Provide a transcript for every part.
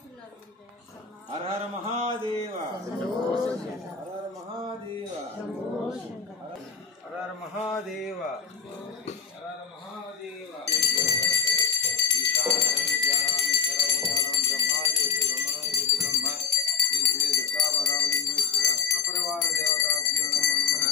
हर हर महादेव, हर हर महादेव, हर हर महादेव, हर हर महादेव। अपरिवार देवताभ्यो नमः।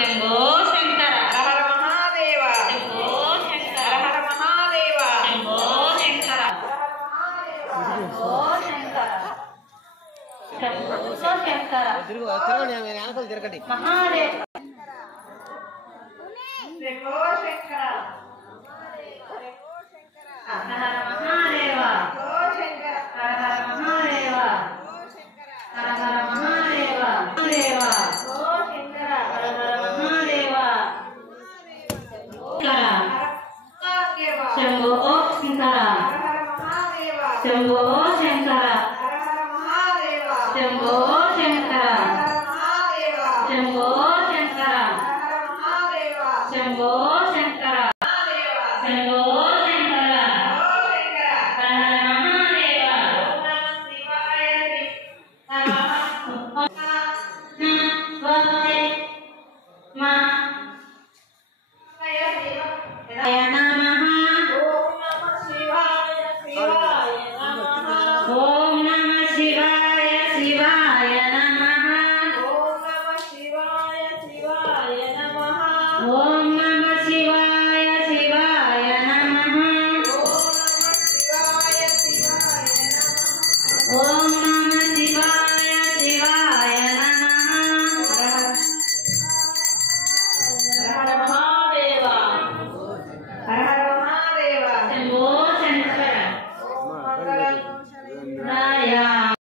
शंभो शंकर हर हर महादेव, शंभो शंकर हर हर महादेव, शंभो शंकर शंभो शंकर शंभो शंकर महादेव, शंभो शंकर हर हर महादेव, हर हर महादेव, हर हर महादेव, महादेव।